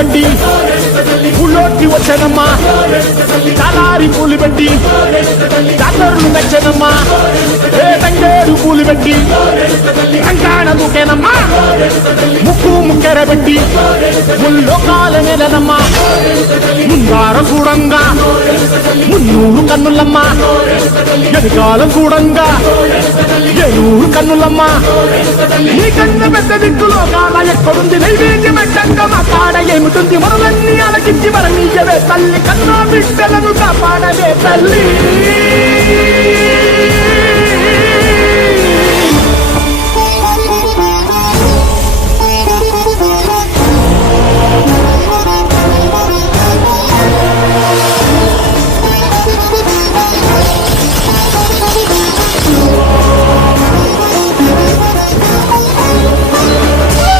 కట్టి ఊళ్ళోకి వచ్చానమ్మా. చాలారి పూలు పెట్టి జాతరలు మెచ్చనమ్మా. ఏ తంగేడు పూలు పెట్టి కంకాణ దూకేనమ్మా. ముక్కు ముక్కెర పెట్టి ముల్లోకాల నెలనమ్మా ముందార చూడంగా మున్నూరు కన్నులమ్మా. ఎదుగాల చూడంగా ఏనూరు కన్నులమ్మా. నీ కన్న పెద్ద దిక్కులో కాల ఎక్కడుంది? నైవేద్యం పెట్టంగా అలకించి తల్లి కన్నా బిడ్డలను కాపాడవే తల్లి.